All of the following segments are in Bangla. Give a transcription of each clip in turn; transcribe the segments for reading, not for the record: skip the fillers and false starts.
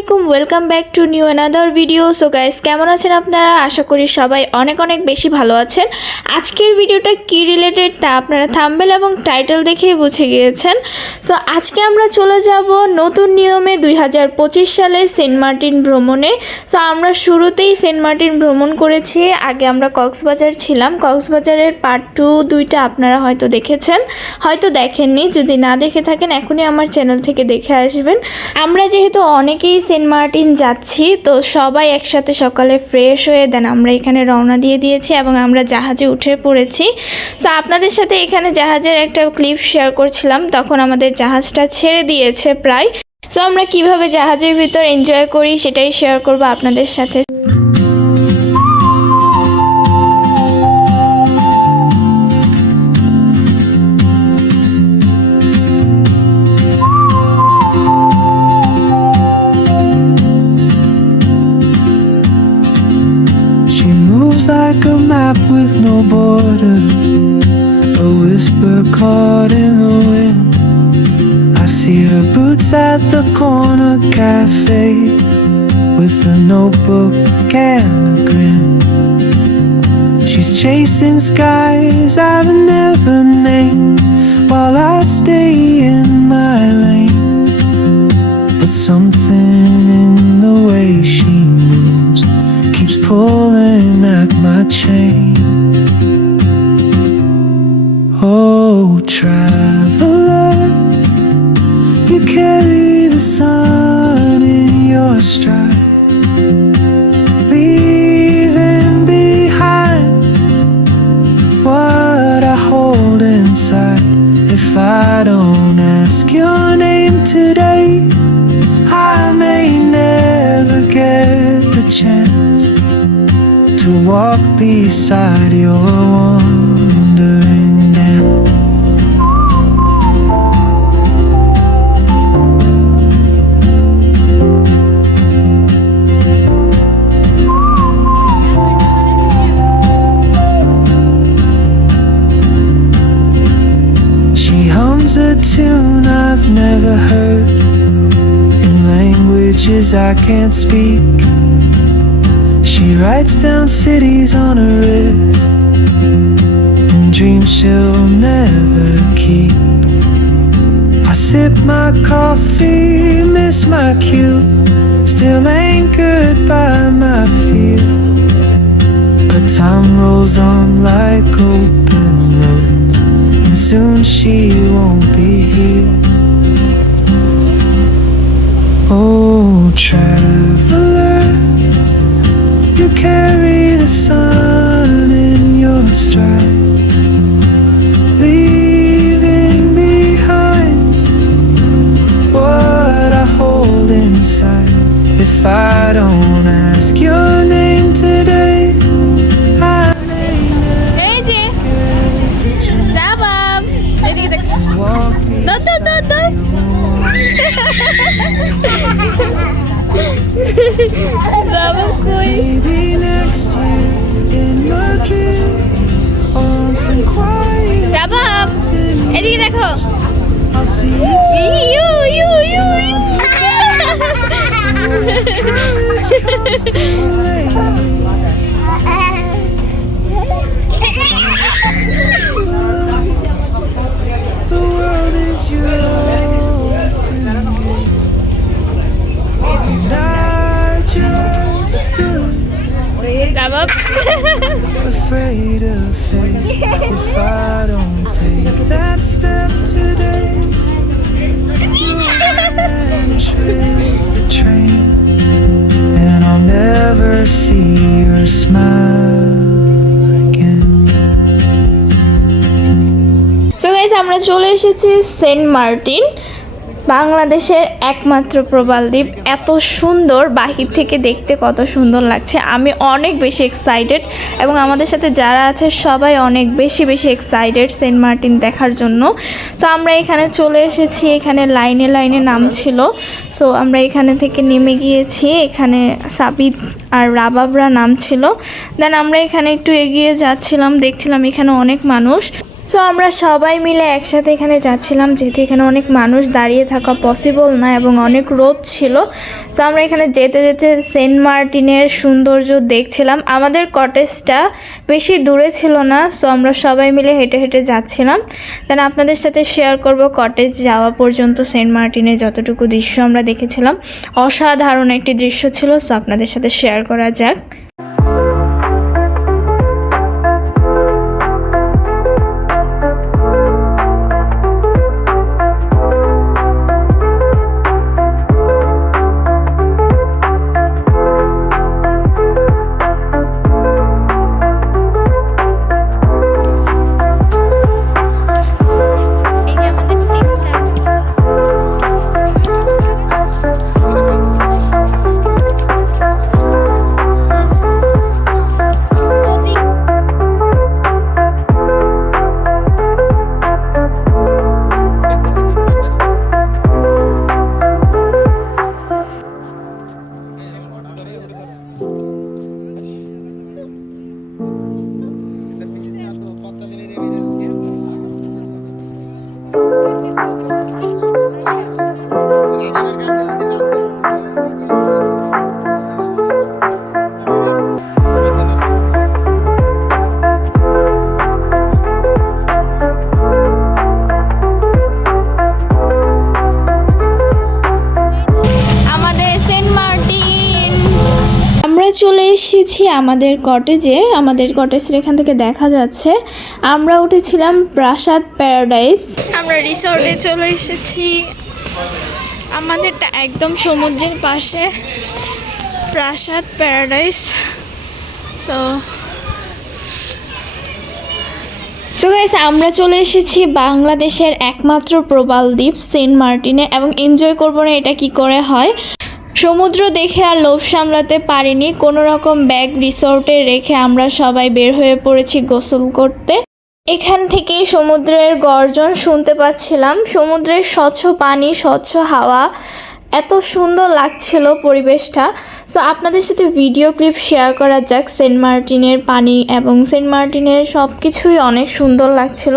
আলাইকুম, welcome back to new another video. So guys, কেমন আছেন আপনারা? আশা করি সবাই অনেক অনেক বেশি ভালো আছেন। আজকের ভিডিওটা কি রিলেটেড তা আপনারা থাম্বনেল এবং টাইটেল দেখেই বুঝে গিয়েছেন। সো আজকে আমরা চলে যাব নতুন নিয়মে 2025 সালে সেন্ট মার্টিন ভ্রমণে। সো আমরা শুরুতেই সেন্ট মার্টিন ভ্রমণ করেছি। আগে আমরা কক্সবাজার ছিলাম। কক্সবাজারের পার্ট 2 দুইটা আপনারা হয়তো দেখেছেন, হয়তো দেখেননি। যদি না দেখে থাকেন এখনই আমার চ্যানেল থেকে দেখে আসবেন। আমরা যেহেতু অনেকেই সেন্ট মার্টিন যাচ্ছি, তো সবাই একসাথে সকালে ফ্রেশ হয়ে দেন আমরা এখানে রওনা দিয়ে দিয়েছি এবং আমরা জাহাজে উঠে পড়েছি। সো আপনাদের সাথে এখানে জাহাজের একটা ক্লিপ শেয়ার করছিলাম, তখন আমাদের জাহাজটা ছেড়ে দিয়েছে প্রায়। সো আমরা কিভাবে জাহাজের ভিতর এনজয় করি সেটাই শেয়ার করব আপনাদের সাথে। Like a map with no borders, a whisper caught in the wind. I see her boots at the corner cafe with a notebook and a grin. She's chasing skies I've never named while I stay in my lane. But something in the way she moves keeps pulling at my chain. Oh, traveler, you carry the sun in your stride, leaving behind what I hold inside. If I don't ask your name today, I may never get the chance to walk beside your wandering dance. She hums a tune I've never heard in languages I can't speak. She writes down cities on her wrist and dreams she'll never keep. I sip my coffee, miss my cue, still anchored by my fear. But time rolls on like open roads, and soon she won't be here. Oh, traveler, you carry the sun in your stride, leaving behind what I hold inside. If I don't ask your name today, I may never get the chance to walk beside you. Maybe next year in Madrid on some quiet mountain. I'll see you comes too late. The world is your open gate, and I just stood afraid of fate. If I don't take that step today, you'll vanish with the train, and I'll never see your smile again. So guys, আমরা চলে এসেছি সেন্ট মার্টিন, বাংলাদেশের একমাত্র প্রবাল দ্বীপ। এত সুন্দর, বাহির থেকে দেখতে কত সুন্দর লাগছে। আমি অনেক বেশি এক্সাইটেড এবং আমাদের সাথে যারা আছে সবাই অনেক বেশি এক্সাইটেড সেন্ট মার্টিন দেখার জন্য। সো আমরা এখানে চলে এসেছি, এখানে লাইনে লাইনে নাম ছিল। সো আমরা এখানে থেকে নেমে গিয়েছি, এখানে সাবিত আর রাবাবরা নাম ছিল। দেন আমরা এখানে একটু এগিয়ে যাচ্ছিলাম, দেখছিলাম এখানে অনেক মানুষ। সো আমরা সবাই মিলে একসাথে এখানে যাচ্ছিলাম, যেহেতু এখানে অনেক মানুষ দাঁড়িয়ে থাকা পসিবল না এবং অনেক রোদ ছিল। সো আমরা এখানে যেতে যেতে সেন্ট মার্টিনের সৌন্দর্য দেখছিলাম। আমাদের কটেজটা বেশি দূরে ছিল না, সো আমরা সবাই মিলে হেঁটে হেঁটে যাচ্ছিলাম। দেন আপনাদের সাথে শেয়ার করব কটেজ যাওয়া পর্যন্ত সেন্ট মার্টিনে যতটুকু দৃশ্য আমরা দেখেছিলাম। অসাধারণ একটি দৃশ্য ছিল, সো আপনাদের সাথে শেয়ার করা যাক। চলে এসেছি আমাদের কটেজে। আমাদের কটেজের এখান থেকে দেখা যাচ্ছে আমরা উঠেছিলাম প্রাসাদ প্যারাডাইস। আমরা রিসর্টে চলে এসেছি, আমাদেরটা একদম সমুদ্রের পাশে প্রাসাদ প্যারাডাইস। সো গাইস, আমরা চলে এসেছি বাংলাদেশের একমাত্র প্রবাল দ্বীপ সেন্ট মার্টিনে, এবং এনজয় করবো না এটা কি করে হয়। সমুদ্র দেখে আর লোভ সামলাতে পারিনি, কোনো রকম ব্যাগ রিসর্টে রেখে আমরা সবাই বের হয়ে পড়েছি গোসল করতে। এখান থেকে সমুদ্রের গর্জন শুনতে পাচ্ছিলাম, সমুদ্রের স্বচ্ছ পানি, স্বচ্ছ হাওয়া, এত সুন্দর লাগছিল পরিবেশটা। সো আপনাদের সাথে ভিডিও ক্লিপ শেয়ার করা যাক। সেন্ট মার্টিনের পানি এবং সেন্ট মার্টিনের সব কিছুই অনেক সুন্দর লাগছিল।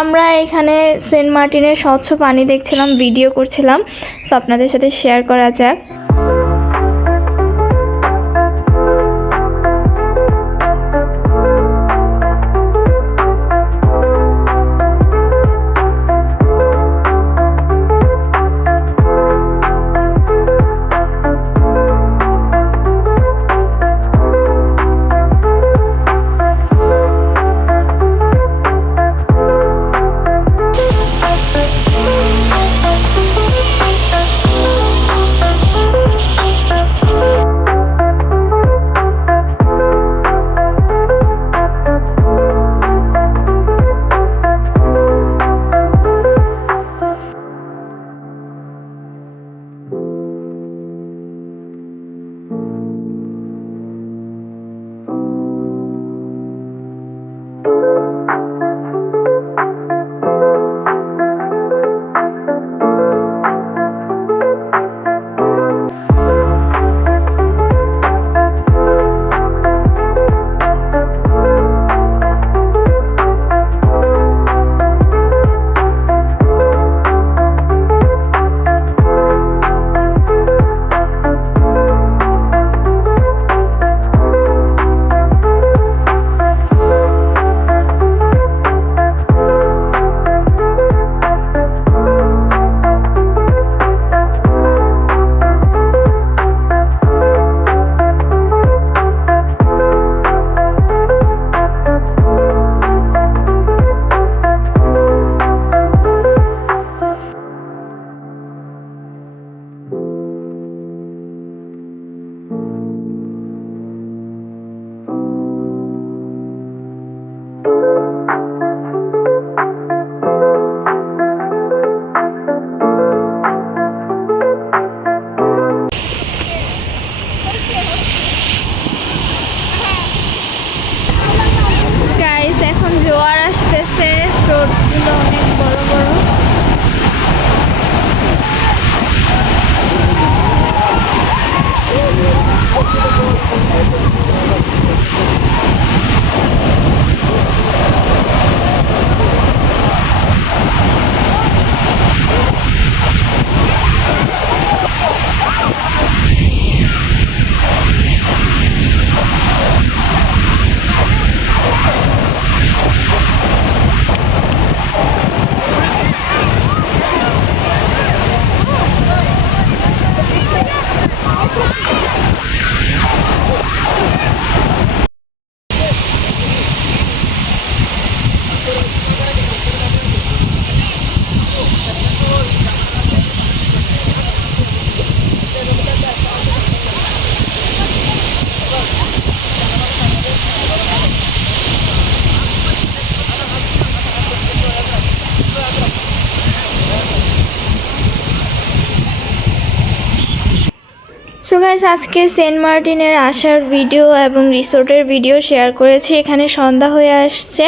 আমরা এখানে সেন্ট মার্টিনের স্বচ্ছ পানি দেখছিলাম, ভিডিও করছিলাম। সো আপনাদের সাথে শেয়ার করা যাক। সো গাইস, আজকে সেন্ট মার্টিনের আসার ভিডিও এবং রিসোর্টের ভিডিও শেয়ার করেছি। এখানে সন্ধ্যা হয়ে আসছে।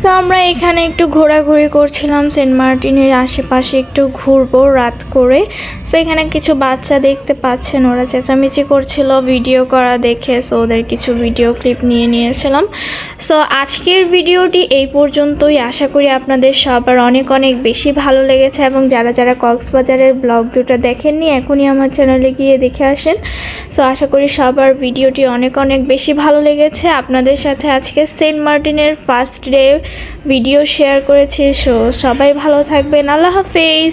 সো আমরা এখানে একটু ঘোরাঘুরি করছিলাম, সেন্ট মার্টিনের আশেপাশে একটু ঘুরবো রাত করে। সো এখানে কিছু বাচ্চা দেখতে পাচ্ছেন, ওরা চেঁচামেচি করছিল ভিডিও করা দেখে। সো ওদের কিছু ভিডিও ক্লিপ নিয়ে নিয়েছিলাম। সো আজকের ভিডিওটি এই পর্যন্তই। আশা করি আপনাদের সবার অনেক অনেক বেশি ভালো লেগেছে, এবং যারা যারা কক্সবাজারের ব্লগ দুটো দেখেননি এখনই আমার চ্যানেলে গিয়ে দেখে আসেন। সো আশা করি সবার ভিডিওটি অনেক অনেক বেশি ভালো লেগেছে। আপনাদের সাথে আজকে সেন্ট মার্টিনের ফার্স্ট ডে ভিডিও শেয়ার করেছি। সো সবাই ভালো থাকবেন। আল্লাহ হাফেজ।